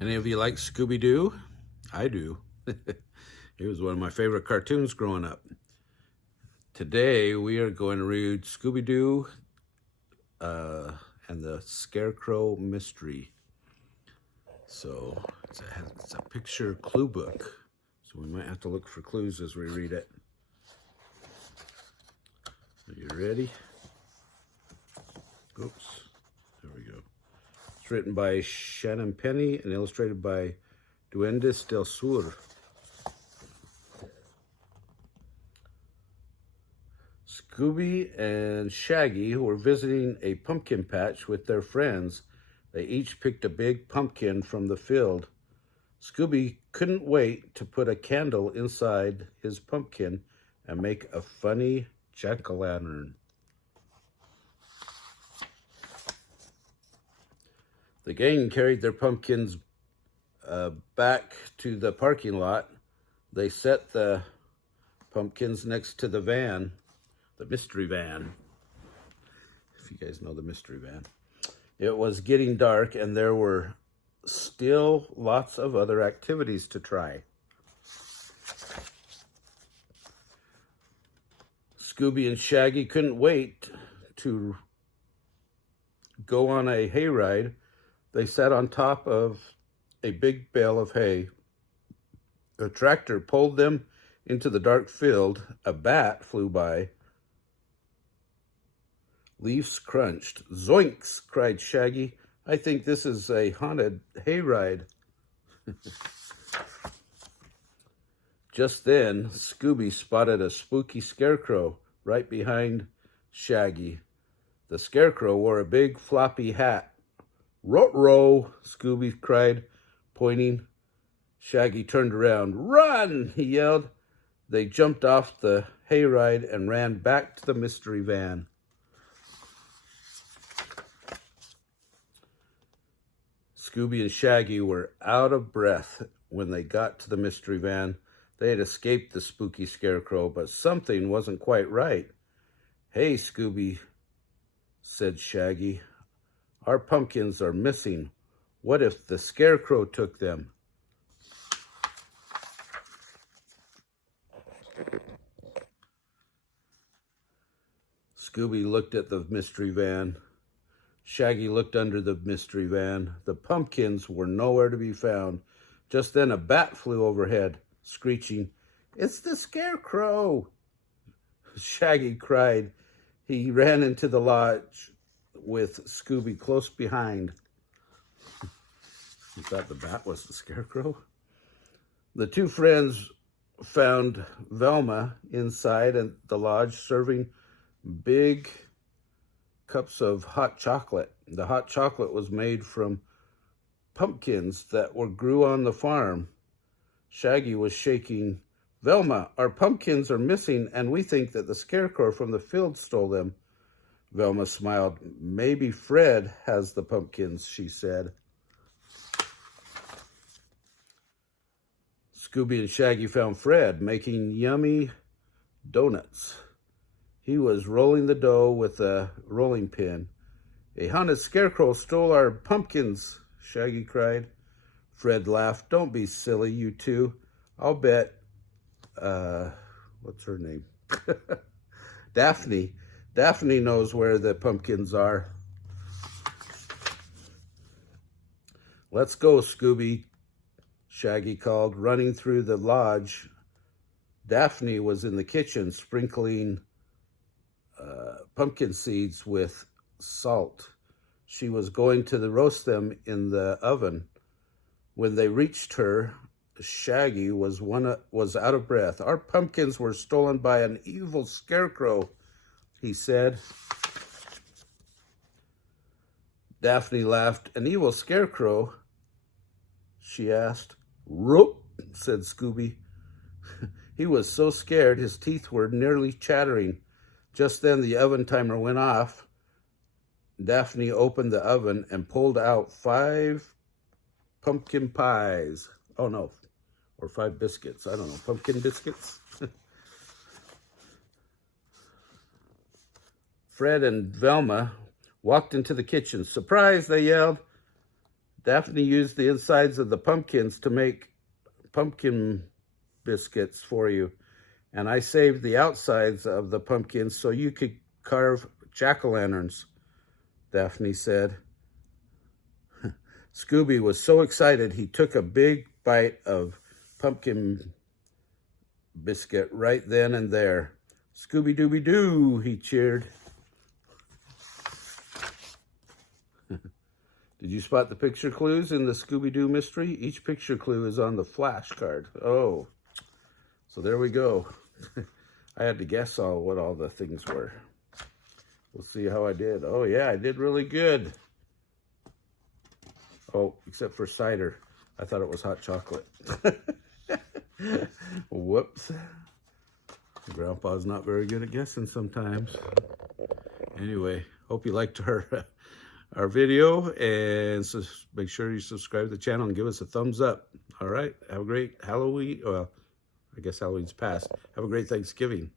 Any of you like Scooby-Doo? I do. It was one of my favorite cartoons growing up. Today we are going to read Scooby-Doo and the Scarecrow Mystery. So it's a picture clue book. So we might have to look for clues as we read it. Are you ready? Oops, there we go. It's written by Shannon Penney and illustrated by Duendas del Sur. Scooby and Shaggy were visiting a pumpkin patch with their friends. They each picked a big pumpkin from the field. Scooby couldn't wait to put a candle inside his pumpkin and make a funny jack-o'-lantern. The gang carried their pumpkins back to the parking lot. They set the pumpkins next to the van, the mystery van. If you guys know the mystery van. It was getting dark and there were still lots of other activities to try. Scooby and Shaggy couldn't wait to go on a hayride. They sat on top of a big bale of hay. A tractor pulled them into the dark field. A bat flew by. Leaves crunched. Zoinks, cried Shaggy. I think this is a haunted hayride. Just then, Scooby spotted a spooky scarecrow right behind Shaggy. The scarecrow wore a big floppy hat. Ruh-roh, Scooby cried, pointing. Shaggy turned around. Run, he yelled. They jumped off the hayride and ran back to the mystery van. Scooby and Shaggy were out of breath when they got to the mystery van. They had escaped the spooky scarecrow, but something wasn't quite right. Hey, Scooby, said Shaggy. Our pumpkins are missing. What if the scarecrow took them? Scooby looked at the mystery van. Shaggy looked under the mystery van. The pumpkins were nowhere to be found. Just then a bat flew overhead, screeching, It's the scarecrow! Shaggy cried. He ran into the lodge with Scooby close behind. He thought the bat was the scarecrow. The two friends found Velma inside at the lodge serving big cups of hot chocolate. The hot chocolate was made from pumpkins that grew on the farm. Shaggy was shaking. Velma, our pumpkins are missing and we think that the scarecrow from the field stole them. Velma smiled. Maybe Fred has the pumpkins, she said. Scooby and Shaggy found Fred making yummy donuts. He was rolling the dough with a rolling pin. A haunted scarecrow stole our pumpkins, Shaggy cried. Fred laughed. Don't be silly, you two. I'll bet, what's her name? Daphne. Daphne knows where the pumpkins are. Let's go, Scooby, Shaggy called, running through the lodge. Daphne was in the kitchen sprinkling pumpkin seeds with salt. She was going to roast them in the oven. When they reached her, Shaggy was out of breath. Our pumpkins were stolen by an evil scarecrow, he said. Daphne laughed. An evil scarecrow? She asked. Rope, said Scooby. He was so scared his teeth were nearly chattering. Just then the oven timer went off. Daphne opened the oven and pulled out 5 pumpkin pies. Oh no, or 5 biscuits. I don't know, pumpkin biscuits? Fred and Velma walked into the kitchen. Surprise, they yelled. Daphne used the insides of the pumpkins to make pumpkin biscuits for you. And I saved the outsides of the pumpkins so you could carve jack-o'-lanterns, Daphne said. Scooby was so excited he took a big bite of pumpkin biscuit right then and there. Scooby-Dooby-Doo, he cheered. Did you spot the picture clues in the Scooby-Doo mystery? Each picture clue is on the flashcard. Oh, so there we go. I had to guess what all the things were. We'll see how I did. Oh yeah, I did really good. Oh, except for cider. I thought it was hot chocolate. Whoops. Grandpa's not very good at guessing sometimes. Anyway, hope you liked our video, and so make sure you subscribe to the channel and give us a thumbs up. All right, have a great Halloween. Well, I guess Halloween's past. Have a great Thanksgiving.